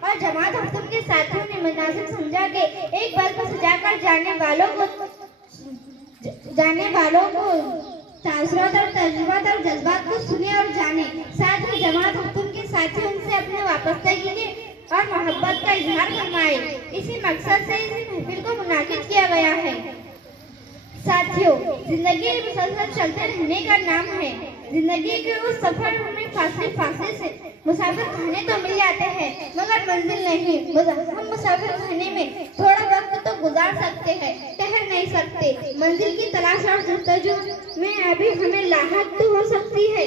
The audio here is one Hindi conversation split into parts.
और जमात हफ्तुम के साथियों ने मुनासिब समझा के एक बार को सजाकर जाने वालों को तासुरात और तजुर्बात और जज्बात को सुने और जाने। साथ ही जमात हफ्तुम के साथी उनसे अपने वापस्तगी के और मोहब्बत का इजहार फरमाए। इसी मकसद से इस महफिल को मुनाकिद किया गया है। साथियों, जिंदगी मुसलसल चलते रहने का नाम है। जिंदगी के उस सफर में फासले से मुसाफिर खाने तो मिल जाते हैं मगर मंजिल नहीं। हम मुसाफिर खाने में थोड़ा वक्त तो गुजार सकते हैं, ठहर नहीं सकते। मंजिल की तलाश और जस्तजू में अभी हमें लाहक तो हो सकती है,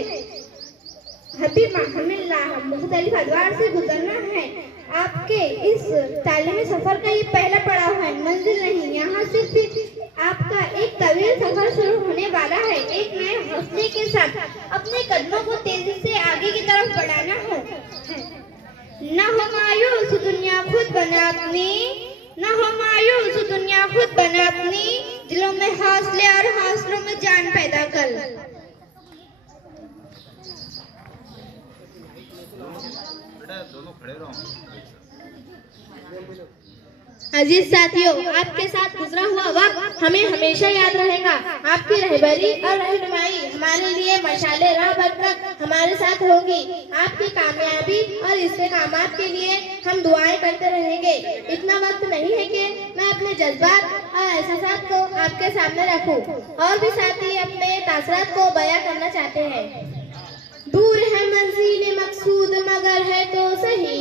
हमें मुख्तलिफ अदवार से गुजरना है। आपके इस तालीमी सफर का ये पहला पड़ाव है, मंजिल नहीं। यहाँ से आपका एक तवील सफर शुरू होने वाला है। एक नए हौसले के साथ अपने कदमों को तेजी से आगे की तरफ बढ़ाना हो। न हो मायूस दुनिया खुद बना अपनी, न हो मायूस दुनिया खुद बना अपनी, दिलों में हौसले और हौसलों में जान पैदा कर। दोनों खड़े रहो। अजीज साथियों, आपके साथ गुजरा हुआ वक्त हमें हमेशा याद रहेगा। आपकी रहबरी और रहनुमाई हमारे लिए मशाले राह बनकर हमारे साथ होगी। आपकी कामयाबी और इस्तेकामात के लिए हम दुआएं करते रहेंगे। इतना वक्त नहीं है कि मैं अपने जज्बात और एहसासात को आपके सामने रखूं। और भी साथी अपने तासरात को बयां करना चाहते हैं। दूर है मंजिल मकसूद मगर है तो सही,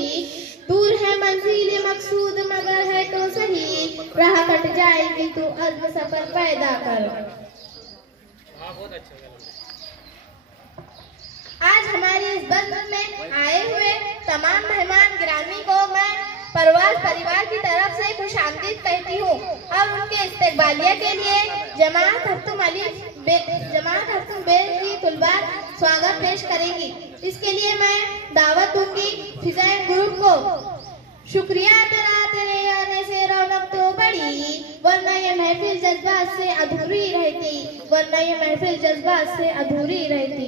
दूर है मंजिल मकसूद मगर है तो सही, राह कट जाएगी तो अज़्म सफर पैदा कर। आज हमारे इस बंद में आए हुए तमाम मेहमान गिरामी को मैं परवाज परिवार की तरफ से खुशामदीद कहती हूँ और उनके इस्तकबालिया के लिए जमात हफ्तुम बेल की तुलबा स्वागत पेश करेगी। इसके लिए मैं दावत दूंगी फिजाइन ग्रुप को। शुक्रिया तेरे आने से रौनक तो बढ़ी, वरना ये महफिल जज्बात से अधूरी रहती, वरना ये महफिल जज्बात से अधूरी रहती।